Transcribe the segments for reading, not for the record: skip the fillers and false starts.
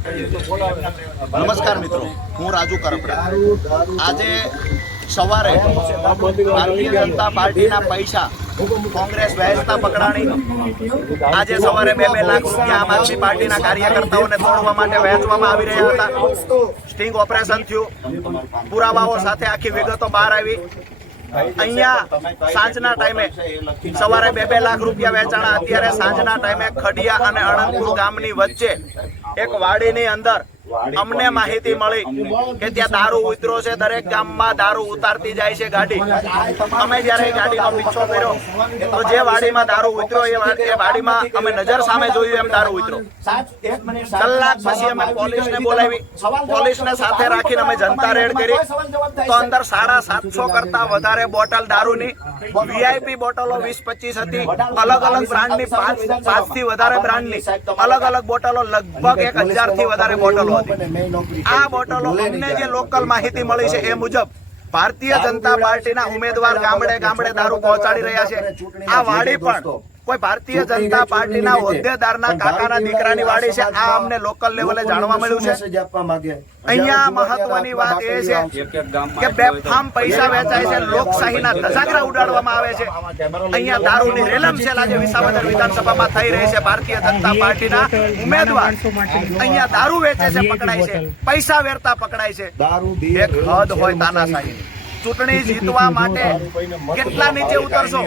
નમસ્કાર મિત્રો, હું રાજુ કરપડા। આજે સવારે ભારતીય જનતા પાર્ટીના પૈસા કોંગ્રેસ વહેંચતા પકડાણી। આજે સવારે 2 લાખ રૂપિયા આમ આદમી પાર્ટીના કાર્યકર્તાઓને તોડવા માટે વહેંચવામાં આવી રહ્યા હતા। સ્ટિંગ ઓપરેશન થયું, પુરાવાઓ સાથે આખી વિગતો બહાર આવી। અહીંયા સાંજના ટાઈમે સવારે 2 લાખ રૂપિયા વેચાણા। અત્યારે સાંજના ટાઈમે ખડિયા અને અણંદપુર ગામની વચ્ચે એક વાડીની અંદર અમને માહિતી મળી કે ત્યાં દારૂ ઉતરો છે। દરેક ગામમાં દારૂ ઉતારતી જાય છે ગાડી। અમે જ્યારે એ ગાડીનો પીછો કર્યો તો જે વાડીમાં દારૂ ઉતર્યો એ વાડીમાં અમે નજર સામે જોયું એમ દારૂ ઉતર્યો। કલાક પછી અમે પોલીસને બોલાવી, પોલીસને સાથે રાખીને અમે જનતા રેડ કરી તો અંદર 750 કરતા વધારે બોટલ દારૂની વીઆઈપી બોટલો 20-25 હતી। અલગ અલગ બ્રાન્ડની 5 થી વધારે બ્રાન્ડની અલગ અલગ બોટલો, લગભગ 1000 થી વધારે બોટલો। આ બોટલો અમને જે લોકલ માહિતી મળી છે એ મુજબ ભારતીય જનતા પાર્ટીના ઉમેદવાર ગામડે ગામડે દારૂ પહોંચાડી રહ્યા છે। આ વાડી પણ કોઈ ભારતીય જનતા પાર્ટીના હોદ્દેદારના કાકાના દીકરાની વાડી છે। આ અમને લોકલ લેવલે જાણવા મળ્યું છે। અહીંયા મહત્વની વાત એ છે કે બેફામ પૈસા વેચાય છે, લોકશાહીના ધજાગરા ઉડાડવામાં આવે છે। અહીંયા દારૂની રેલમછેલ આજે વિસાવદર વિધાનસભામાં થઈ રહી છે। ભારતીય જનતા પાર્ટીના ઉમેદવાર અહીંયા દારૂ વેચે છે, પકડાય છે, પૈસા વેરતા પકડાય છે। એક હદ હોય તાનાશાહીની। ચૂંટણી જીતવા માટે કેટલા નીચે ઉતરશો?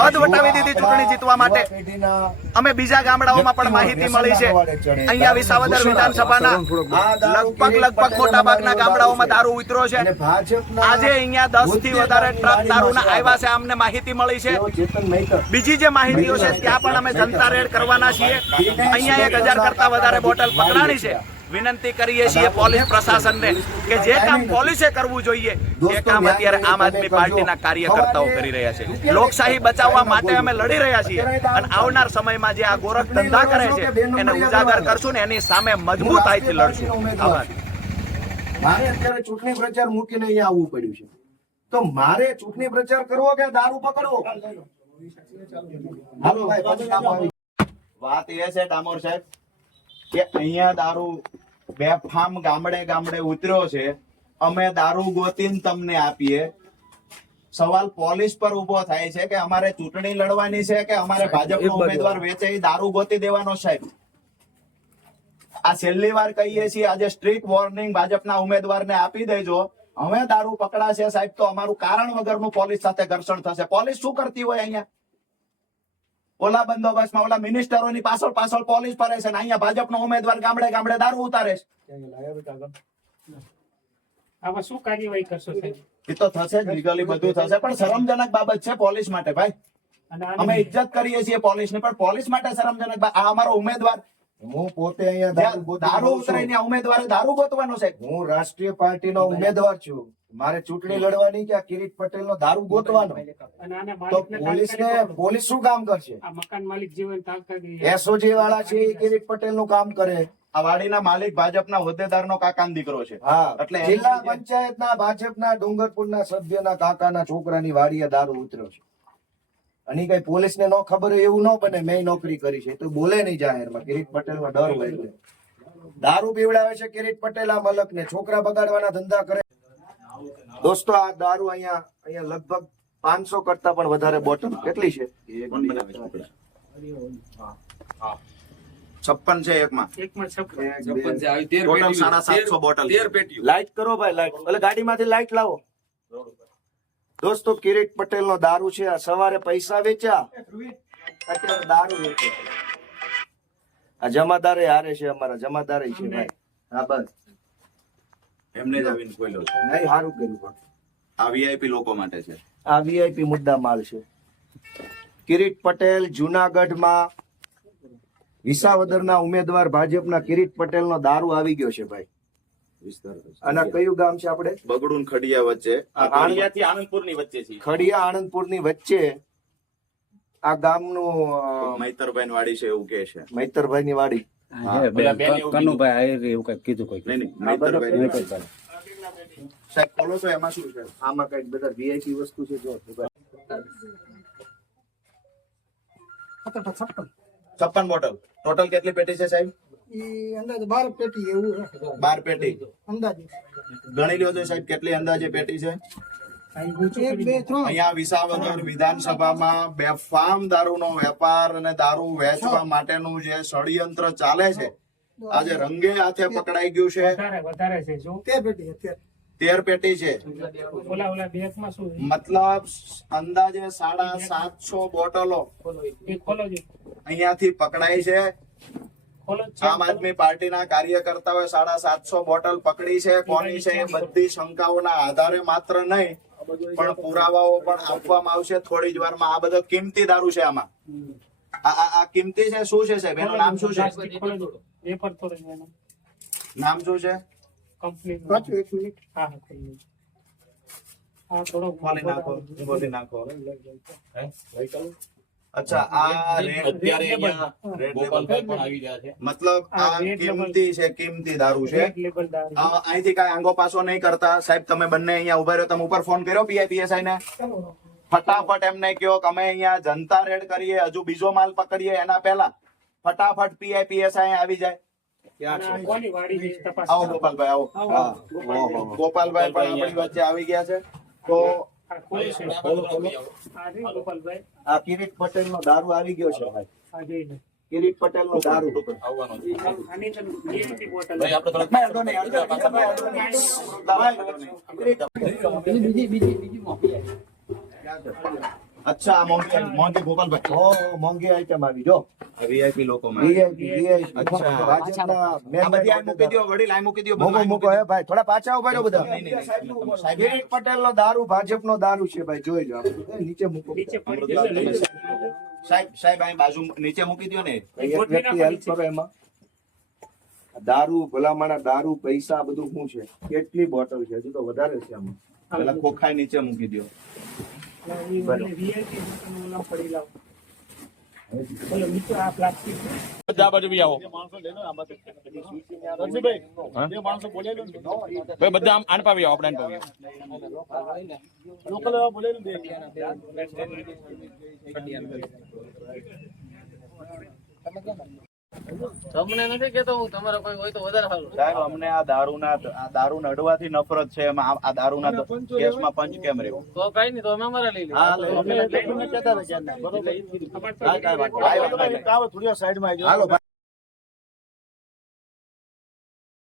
હદ વટાવી દીધી ચૂંટણી જીતવા માટે। અમે બીજા ગામડાઓમાં પણ માહિતી મળી છે। અહીંયા વિસાવદર વિધાનસભાના લગભગ મોટા ભાગના ગામડાઓમાં દારૂ ઉતર્યો છે। આજે અહીંયા 10 થી વધારે ટ્રક દારૂના આવ્યા છે, અમને માહિતી મળી છે। બીજી જે માહિતીઓ છે ત્યાં પણ અમે જનતા રેડ કરવાના છીએ। અહીંયા 1000 કરતા વધારે બોટલ પકડાણી છે। વિનંતી કરીએ છીએ પોલીસ પ્રશાસનને કે જે કામ પોલીસે કરવું જોઈએ એ કામ અત્યારે આમ આદમી પાર્ટીના કાર્યકર્તાઓ કરી રહ્યા છે। લોકશાહી બચાવવા માટે અમે લડી રહ્યા છીએ અને આવનાર સમયમાં જે આ ગોરખ ધંધા કરે છે એને ઉજાગર કરશું ને એની સામે મજબૂતાઈથી લડશું। આભાર। મારે અત્યારે ચૂંટણી પ્રચાર મૂકીને અહીંયા આવવું પડ્યું છે, તો મારે ચૂંટણી પ્રચાર કરવો કે દારૂ પકડવો? હાલો ભાઈ, વાત એ છે ડામોર સાહેબ કે અહીંયા દારૂ બેફામ ગામડે ગામડે ઉતર્યો છે। અમે દારૂ ગોતીને તમને આપીએ। સવાલ પોલીસ પર ઉભો થાય છે કે અમારે ચૂંટણી લડવાની છે કે અમારે ભાજપનો ઉમેદવાર વેચે એ દારૂ ગોતી દેવાનો? સાહેબ, આ છેલ્લી વાર કહીએ છીએ, આજે સ્ટ્રીટ વોર્નિંગ ભાજપના ઉમેદવારને આપી દેજો। હવે દારૂ પકડાશે સાહેબ તો અમારું કારણ વગરનું પોલીસ સાથે ઘર્ષણ થશે। પોલીસ શું કરતી હોય અહીંયા? ઓલા બંદોબસ્તમાં ઓલા મિનિસ્ટરોની પાછળ પોલીસ ફરે છે, અહીંયા ભાજપનો ઉમેદવાર ગામડે ગામડે દારૂ ઉતારે છે। આમાં શું કાર્યવાહી કરશો સાહેબ? એ તો થશે જ, લીગલી બધું થશે, પણ શરમજનક બાબત છે પોલીસ માટે ભાઈ। અમે ઇજ્જત કરીએ છીએ પોલીસની, પણ પોલીસ માટે શરમજનક। આ અમારો ઉમેદવાર, હું પોતે અહીંયા દારૂ ઉતરીને ઉમેદવારે દારૂ ગોતવાનો છે। હું રાષ્ટ્રીય પાર્ટીનો ઉમેદવાર છું, મારે ચૂંટણી લડવાની કે કિરીટ પટેલ નો દારૂ ગોતવાનો? તો પોલીસ શું કામ કરશે? આ મકાન માલિક જીવન એસઓજી વાળા છે એ કિરીટ પટેલ નું કામ કરે। આ વાડીના માલિક ભાજપના હોદ્દેદારનો કાકાનો દીકરો છે। હા, એટલે જિલ્લા પંચાયતના ભાજપના ડુંગરપુરના સભ્યના કાકાના છોકરાની વાડીએ દારૂ ઉતર્યો છે। અને કઈ પોલીસ ને ન ખબર હોય એવું ન બને। મેં નોકરી કરી છે તો બોલે નહીં જાહેરમાં, કિરીટ પટેલ નો ડર હોય એટલે દારૂ પીવડાવે છે કિરીટ પટેલ આ મલક ને, છોકરા બગાડવાના ધંધા કરે। દોસ્તો, આ દારૂ અહીંયા લગભગ 500 કરતા પણ વધારે બોટલ કેટલી છે? 56 છે એકમાં 56 ટોટલ 750 બોટલ। લાઈટ કરો ભાઈ, લાઈટ, એટલે ગાડીમાંથી લાઈટ લાવો। દોસ્તો, કિરીટ પટેલ નો દારૂ છે। આ સવારે પૈસા વેચ્યા, અત્યારે દારૂ વેચે। આ જમાદારે હારે છે, અમારા જમાદારે છે ભાઈ। હા બસ, એમને જ આવીને ખોલ્યો છે। નહીં, સારું કર્યું પણ આ વીઆઈપી લોકો માટે છે। આ વીઆઈપી મુદ્દા માલ છે। કિરીટ પટેલ જુનાગઢમાં વિસાવદરના ઉમેદવાર ભાજપના કિરીટ પટેલ નો દારૂ આવી ગયો છે ભાઈ। અને કયું ગામ છે આપણે? બગડું ખડિયા વચ્ચે, આણંદપુરની વચ્ચે છે। ખડિયા આણંદપુરની વચ્ચે આ ગામનું મૈતરભાઈ ની વાડી છે એવું કે છે। મૈતરભાઈ ની વાડી, સાહેબ બોલો તો એમાં શું છે? આમાં કઈક બધા વીઆઈપી વસ્તુ છે જો। 56 બોટલ। ટોટલ કેટલી પેટી છે સાહેબ? ઈ અંદાજે 12 પેટી એવું છે 12 પેટી અંદાજે ગણી લ્યો છો સાહેબ કેટલી અંદાજે પેટી છે 1 2 3 અહીંયા વિસાવદર વિધાનસભામાં બેફામ દારૂનો વેપાર અને દારૂ વેચવા માટેનું જે ષડયંત્ર ચાલે છે આજે રંગે હાથે પકડાઈ ગયું છે. વધારે છે શું 13 પેટી છે 13 પેટી છે. ઓલા બેગમાં શું છે? મતલબ અંદાજે 750 બોટલો એ ખોલો જો અહીંયાથી પકડાઈ છે. ખોલો જ આમ આદમી પાર્ટીના કાર્યકર્તાઓએ 750 બોટલ પકડી છે. કોની છે એ બધી શંકાઓના આધારે માત્ર નહીં પણ પુરાવાઓ પણ આપવામાં આવશે થોડી જ વારમાં. આ બધો કિંમતી દારૂ છે. આમાં આ કિંમતી છે. શું છે સાહેબ એનું નામ શું છે? ખોલો જો એ પર થોડો જ એનો નામ શું છે? કંપની પાછું 1 મિનિટ હા હા ખોલી લો. હા થોડો ખોલી નાખો ખોલી નાખો. અચ્છા આ અત્યારે અહીંયા રેડ ગોપાલભાઈ પણ આવી ગયા છે. મતલબ આ કિંમતી છે. કિંમતી દારૂ છે. રેડ લેબલ દારૂ અહીંથી કાંઈ આંગો પાછો નહીં કરતા સાહેબ. તમે બંને અહીંયા ઉભા રહ્યો. તમે ઉપર ફોન કર્યો PIPSI ને? ફટાફટ એમને કહો કે અમે અહીંયા જનતા રેડ કરીએ, હજુ બીજો માલ પકડીએ એના પહેલા ફટાફટ PIPSI આવી જાય. અને આ કોની વાડી છે તપાસ આવો ગોપાલભાઈ આવો. હા. ઓહો. ગોપાલભાઈ પણ આપણી વચ્ચે આવી ગયા છે. તો આ કોની છે આ રે ગોપાલભાઈ આ કિરીટ પટેલ નો દારૂ આવી ગયો છે ભાઈ. આ જોઈ લે કિરીટ પટેલ નો દારૂ આવવાનો છે. આની અંદર 2 બોટલ ભાઈ આપણે થોડાક ભાઈ, અડો નહીં, અડો નહીં, ભાઈ, અડો નહીં. અચ્છા મોંઘી મોંઘી ગોપાલભાઈ. ઓ મોંઘી આઈટમ આવી જો VIP લોકોમાં VIP અચ્છા. ભાજપના આ બધી આ મૂકી દ્યો, વડીલ આ મૂકી દ્યો, બધું આ મૂકો મૂકી હે ભાઈ. થોડા પાછા ઉભા રહો બધા. નહીં, નહીં, નહીં. કિરીટ પટેલ નો દારૂ ભાજપનો દારૂ છે ભાઈ. જોઈ લો. નીચે મૂકો. નીચે પડી અમૃતલાલ, જશે લઈ લો. સાહેબ અહીં બાજુ નીચે મૂકી દ્યો ને. એક વ્યક્તિ હેલ્પ કરો એમાં. દારૂ ભલામણા દારૂ પૈસા બધું શું છે? કેટલી બોટલ છે? હજુ તો વધારે છે આમાં. પેલા ખોખાઈ નીચે મૂકી દ્યો. ઈ મને VIP હોટલનું ઓલા પડી લાવો. બોલો નીચે આ પ્લાસ્ટિક બધા આ બાજુ બી આવો. ભાઈ બધા આમ આન પાવી આવો. આપણે આન પાવી તમને નથી કેતો હું તમારો કોઈ હોય તો વધારે સારું. સાહેબ અમને આ દારૂ નડવાથી નફરત છે. એમાં આ દારૂના કેસમાં પંચ કેમ રહ્યો? તો કઈ નહીં તો અમે અમારા લઈ લઈએ. હા લઈ લો. હાલો ભાઈ.